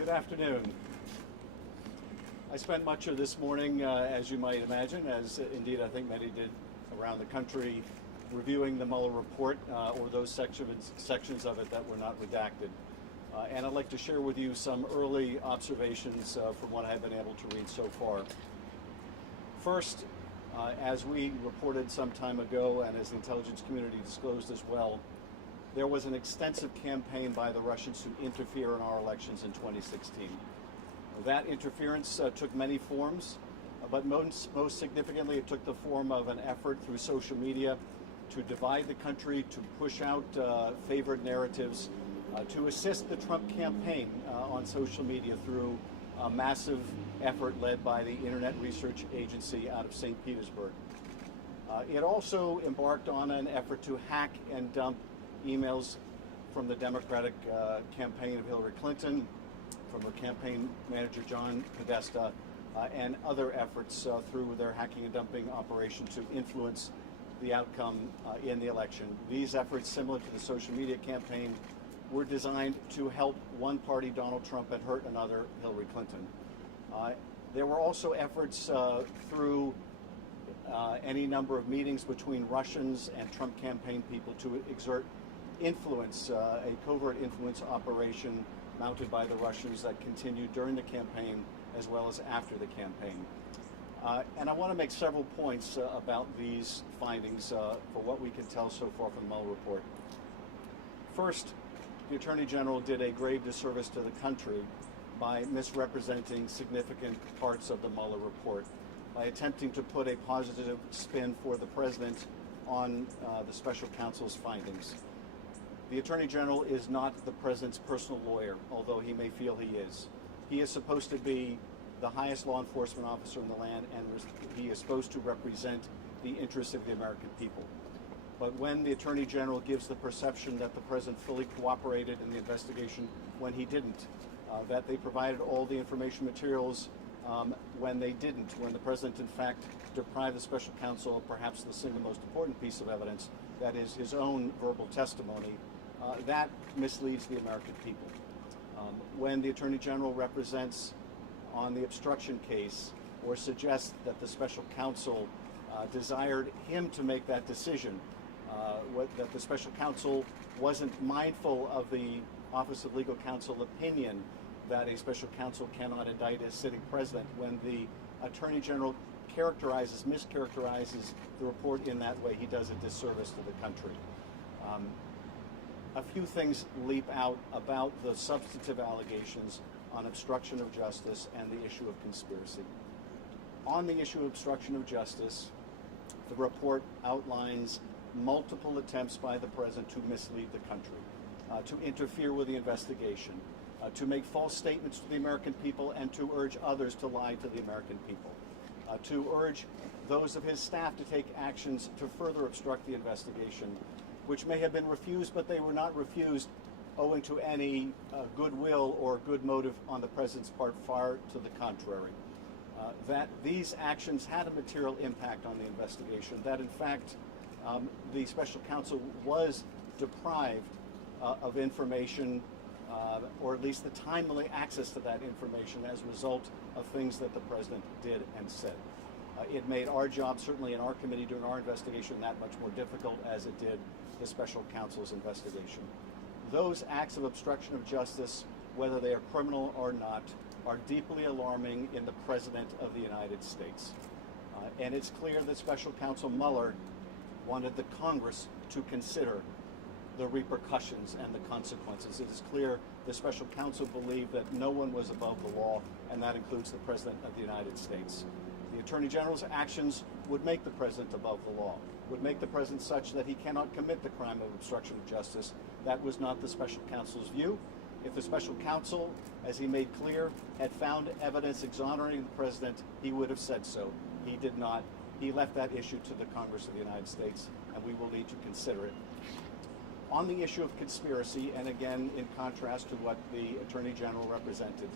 Good afternoon. I spent much of this morning, as you might imagine, as indeed I think many did around the country, reviewing the Mueller report or those sections of it that were not redacted. And I'd like to share with you some early observations from what I've been able to read so far. First, as we reported some time ago and as the intelligence community disclosed as well, there was an extensive campaign by the Russians to interfere in our elections in 2016. That interference took many forms, but most significantly it took the form of an effort through social media to divide the country, to push out favored narratives, to assist the Trump campaign on social media through a massive effort led by the Internet Research Agency out of St. Petersburg. It also embarked on an effort to hack and dump emails from the Democratic campaign of Hillary Clinton, from her campaign manager John Podesta, and other efforts through their hacking and dumping operation to influence the outcome in the election. These efforts, similar to the social media campaign, were designed to help one party, Donald Trump, and hurt another, Hillary Clinton. There were also efforts through any number of meetings between Russians and Trump campaign people to exert influence, a covert influence operation mounted by the Russians that continued during the campaign as well as after the campaign. And I want to make several points about these findings for what we can tell so far from the Mueller report. First, the Attorney General did a grave disservice to the country by misrepresenting significant parts of the Mueller report, by attempting to put a positive spin for the President on the special counsel's findings. The Attorney General is not the President's personal lawyer, although he may feel he is. He is supposed to be the highest law enforcement officer in the land, and he is supposed to represent the interests of the American people. But when the Attorney General gives the perception that the President fully cooperated in the investigation when he didn't, that they provided all the information materials when they didn't, when the President in fact deprived the special counsel of perhaps the single most important piece of evidence, that is his own verbal testimony, that misleads the American people. When the Attorney General represents on the obstruction case or suggests that the special counsel desired him to make that decision, that the special counsel wasn't mindful of the Office of Legal Counsel opinion that a special counsel cannot indict a sitting president, when the Attorney General mischaracterizes the report in that way, he does a disservice to the country. A few things leap out about the substantive allegations on obstruction of justice and the issue of conspiracy. On the issue of obstruction of justice, the report outlines multiple attempts by the President to mislead the country, to interfere with the investigation, to make false statements to the American people, and to urge others to lie to the American people, to urge those of his staff to take actions to further obstruct the investigation, which may have been refused, but they were not refused owing to any goodwill or good motive on the President's part, far to the contrary. That these actions had a material impact on the investigation, that in fact the special counsel was deprived of information, or at least the timely access to that information as a result of things that the President did and said. It made our job, certainly in our committee doing our investigation, that much more difficult as it did the special counsel's investigation. Those acts of obstruction of justice, whether they are criminal or not, are deeply alarming in the President of the United States. And it's clear that Special Counsel Mueller wanted the Congress to consider the repercussions and the consequences. It is clear the special counsel believed that no one was above the law, and that includes the President of the United States. The Attorney General's actions would make the President above the law, would make the President such that he cannot commit the crime of obstruction of justice. That was not the special counsel's view. If the special counsel, as he made clear, had found evidence exonerating the President, he would have said so. He did not. He left that issue to the Congress of the United States, and we will need to consider it. On the issue of conspiracy, and again in contrast to what the Attorney General represented,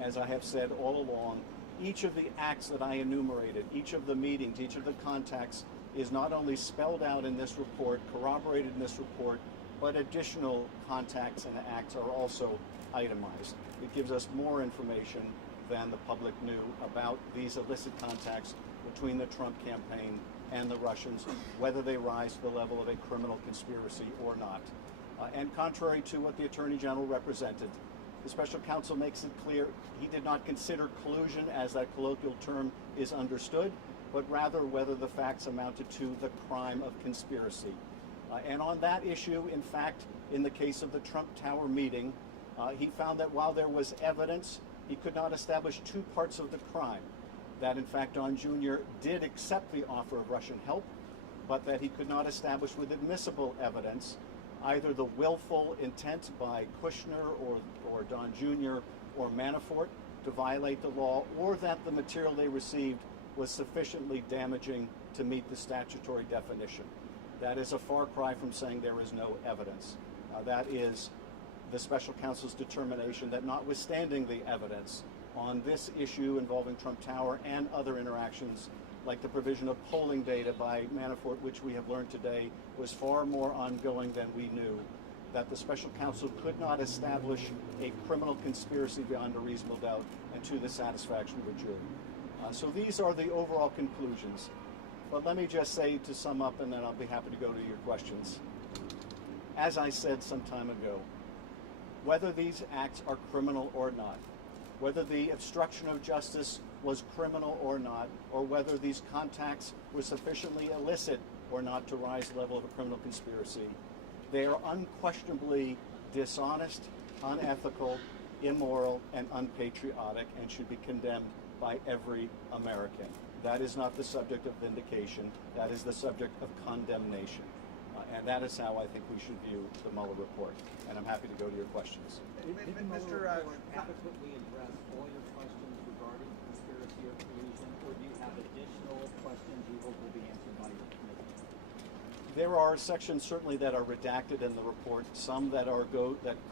as I have said all along, each of the acts that I enumerated, each of the meetings, each of the contacts is not only spelled out in this report, corroborated in this report, but additional contacts and acts are also itemized. It gives us more information than the public knew about these illicit contacts between the Trump campaign and the Russians, whether they rise to the level of a criminal conspiracy or not. And contrary to what the Attorney General represented, the special counsel makes it clear he did not consider collusion, as that colloquial term is understood, but rather whether the facts amounted to the crime of conspiracy. And on that issue, in fact, in the case of the Trump Tower meeting, he found that while there was evidence, he could not establish two parts of the crime. That, in fact, Don Jr. did accept the offer of Russian help, but that he could not establish with admissible evidence either the willful intent by Kushner or Don Jr. or Manafort to violate the law, or that the material they received was sufficiently damaging to meet the statutory definition. That is a far cry from saying there is no evidence. That is the special counsel's determination that notwithstanding the evidence on this issue involving Trump Tower and other interactions, like the provision of polling data by Manafort, which we have learned today was far more ongoing than we knew, that the special counsel could not establish a criminal conspiracy beyond a reasonable doubt and to the satisfaction of a jury. So these are the overall conclusions. But let me just say, to sum up, and then I'll be happy to go to your questions. As I said some time ago, whether these acts are criminal or not, whether the obstruction of justice was criminal or not, or whether these contacts were sufficiently illicit or not to rise to the level of a criminal conspiracy, they are unquestionably dishonest, unethical, immoral, and unpatriotic, and should be condemned by every American. That is not the subject of vindication. That is the subject of condemnation. And that is how I think we should view the Mueller report. And I'm happy to go to your questions. Did the Mueller report adequately address all your questions regarding conspiracy or collusion, or do you have additional questions you hope will be answered by your committee? There are sections certainly that are redacted in the report, some that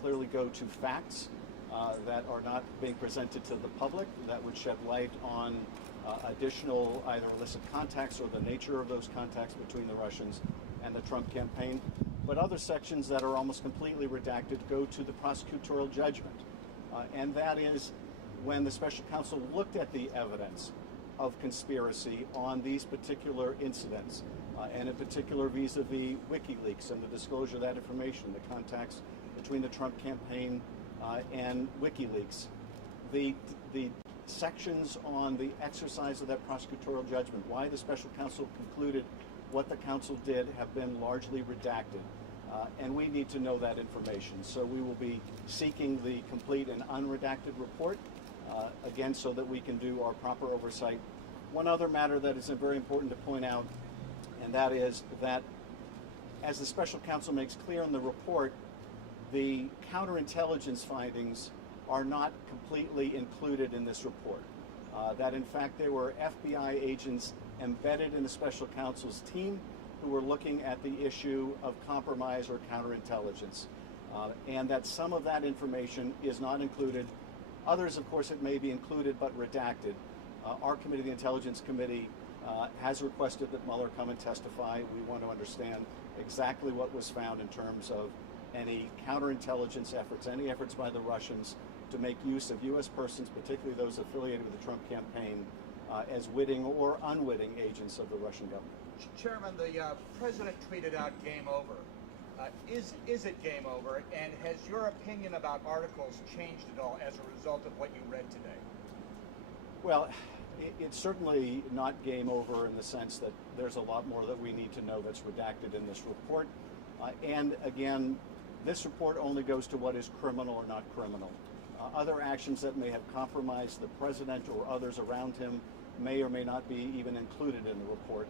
clearly go to facts that are not being presented to the public, that would shed light on additional either illicit contacts or the nature of those contacts between the Russians and the Trump campaign. But other sections that are almost completely redacted go to the prosecutorial judgment. And that is when the special counsel looked at the evidence of conspiracy on these particular incidents, and in particular vis-a-vis WikiLeaks and the disclosure of that information, the contacts between the Trump campaign and WikiLeaks. The sections on the exercise of that prosecutorial judgment, why the special counsel concluded what the counsel did, have been largely redacted. And we need to know that information. So we will be seeking the complete and unredacted report, again, so that we can do our proper oversight. One other matter that is very important to point out, and that is that, as the special counsel makes clear in the report, the counterintelligence findings are not completely included in this report. That in fact there were FBI agents embedded in the special counsel's team who were looking at the issue of compromise or counterintelligence, and that some of that information is not included. Others, of course, it may be included but redacted. Our committee, the Intelligence Committee, has requested that Mueller come and testify. We want to understand exactly what was found in terms of any counterintelligence efforts, any efforts by the Russians to make use of U.S. persons, particularly those affiliated with the Trump campaign, as witting or unwitting agents of the Russian government. Chairman, the president tweeted out "game over." Is it game over? And has your opinion about articles changed at all as a result of what you read today? Well, it's certainly not game over in the sense that there's a lot more that we need to know that's redacted in this report. And again, this report only goes to what is criminal or not criminal. Other actions that may have compromised the president or others around him may or may not be even included in the report.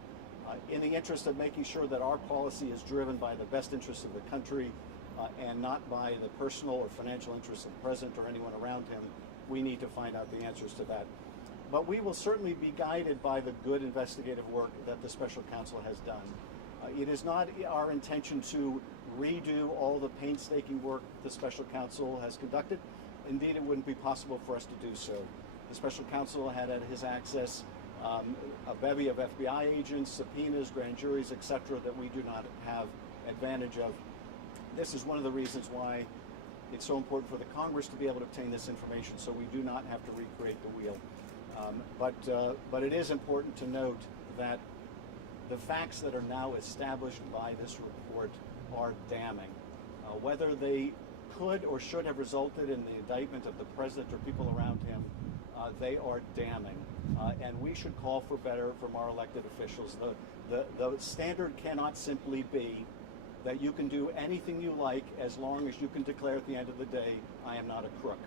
In the interest of making sure that our policy is driven by the best interests of the country and not by the personal or financial interests of the president or anyone around him, we need to find out the answers to that. But we will certainly be guided by the good investigative work that the special counsel has done. It is not our intention to redo all the painstaking work the special counsel has conducted. Indeed, it wouldn't be possible for us to do so. The special counsel had at his access a bevy of FBI agents, subpoenas, grand juries, etc., that we do not have advantage of. this is one of the reasons why it's so important for the Congress to be able to obtain this information, so we do not have to recreate the wheel. But it is important to note that the facts that are now established by this report are damning. Whether they could or should have resulted in the indictment of the president or people around him, they are damning. And we should call for better from our elected officials. The standard cannot simply be that you can do anything you like as long as you can declare at the end of the day, I am not a crook.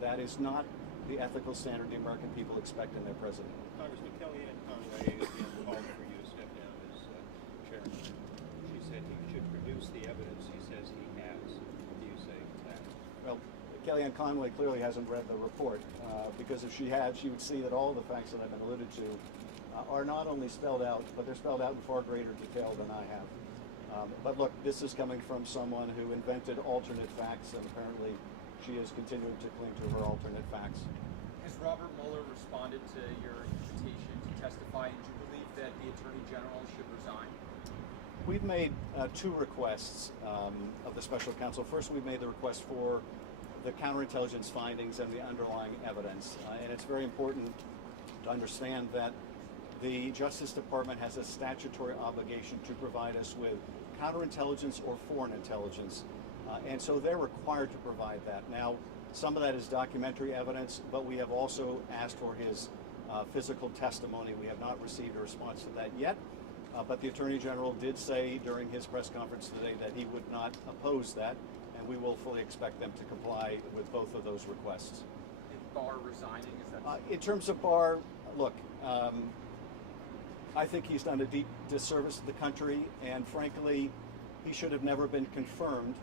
That is not the ethical standard the American people expect in their president. Congressman Kellyanne Conway again called for you to step down as chairman. She said he should produce the evidence he says he has. What do you say to that? Well, Kellyanne Conway clearly hasn't read the report, because if she had, she would see that all the facts that have been alluded to are not only spelled out, but they're spelled out in far greater detail than I have. But look, this is coming from someone who invented alternate facts, and apparently she is continuing to cling to her alternate facts. Has Robert Mueller responded to your invitation to testify, and do you believe that the Attorney General should resign? We've made two requests of the special counsel. First, we've made the request for the counterintelligence findings and the underlying evidence. And it's very important to understand that the Justice Department has a statutory obligation to provide us with counterintelligence or foreign intelligence. And so they're required to provide that. Now, some of that is documentary evidence, but we have also asked for his physical testimony. We have not received a response to that yet, but the Attorney General did say during his press conference today that he would not oppose that, and we will fully expect them to comply with both of those requests. Is Barr resigning? Is that In terms of Barr, look, I think he's done a deep disservice to the country, and frankly, he should have never been confirmed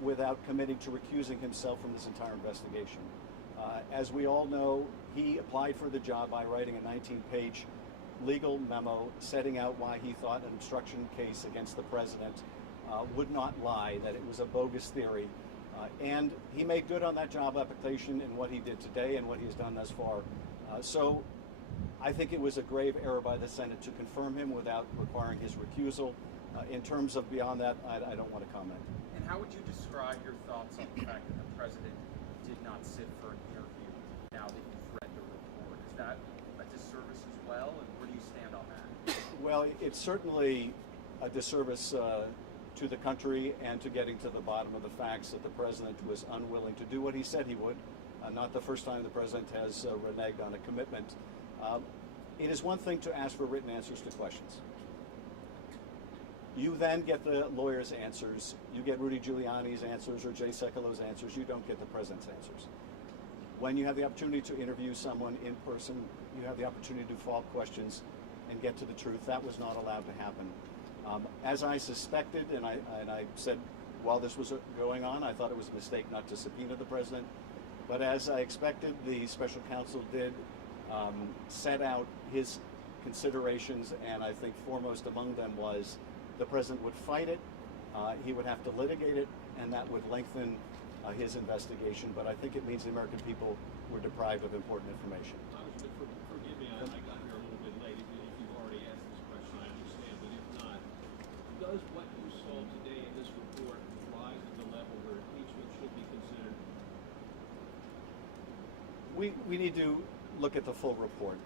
without committing to recusing himself from this entire investigation. As we all know, he applied for the job by writing a 19-page legal memo setting out why he thought an obstruction case against the president would not lie, that it was a bogus theory. And he made good on that job application in what he did today and what he has done thus far. So I think it was a grave error by the Senate to confirm him without requiring his recusal. In terms of beyond that, I don't want to comment. And how would you describe your thoughts on the fact that the president did not sit for an interview now that you've read the report? Is that a disservice as well, and where do you stand on that? Well, it's certainly a disservice to the country and to getting to the bottom of the facts that the president was unwilling to do what he said he would. Not the first time the president has reneged on a commitment. It is one thing to ask for written answers to questions. You then get the lawyer's answers. You get Rudy Giuliani's answers or Jay Sekulo's answers. You don't get the president's answers. When you have the opportunity to interview someone in person, you have the opportunity to follow up questions and get to the truth. That was not allowed to happen. As I suspected, and I said while this was going on, I thought it was a mistake not to subpoena the president. But as I expected, the special counsel did set out his considerations, and I think foremost among them was the president would fight it, he would have to litigate it, and that would lengthen his investigation. But I think it means the American people were deprived of important information. Forgive me, I got here a little bit late. If you've already asked this question, I understand. But if not, does what you saw today in this report rise at the level where impeachment should be considered? We need to look at the full report.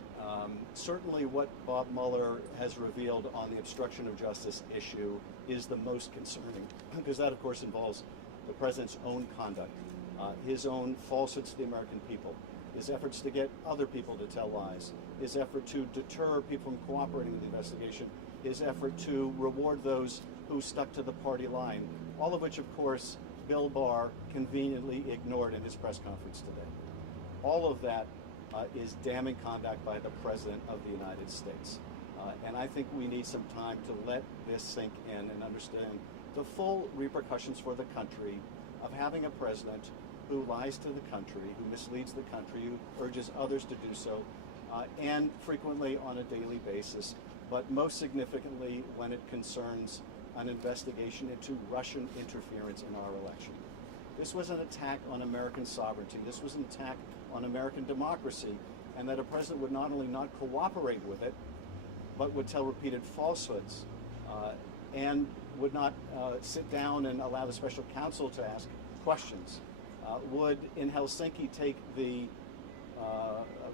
Certainly what Bob Mueller has revealed on the obstruction of justice issue is the most concerning, because that, of course, involves the president's own conduct, his own falsehoods to the American people, his efforts to get other people to tell lies, his effort to deter people from cooperating with the investigation, his effort to reward those who stuck to the party line, all of which, of course, Bill Barr conveniently ignored in his press conference today. All of that is damning conduct by the President of the United States. And I think we need some time to let this sink in and understand the full repercussions for the country of having a president who lies to the country, who misleads the country, who urges others to do so, and frequently on a daily basis, but most significantly when it concerns an investigation into Russian interference in our election. This was an attack on American sovereignty. This was an attack on American democracy, and that a president would not only not cooperate with it, but would tell repeated falsehoods and would not sit down and allow the special counsel to ask questions, would in Helsinki take the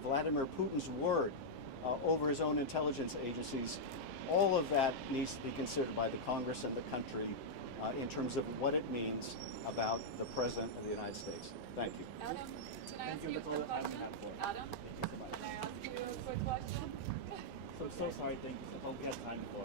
Vladimir Putin's word over his own intelligence agencies. All of that needs to be considered by the Congress and the country in terms of what it means about the President of the United States. Thank you. Adam, can I ask you a That's all quick the time we question? have for it. Adam, Thank you so much. can I ask you a quick question? So sorry, thank you. That's all we have time for.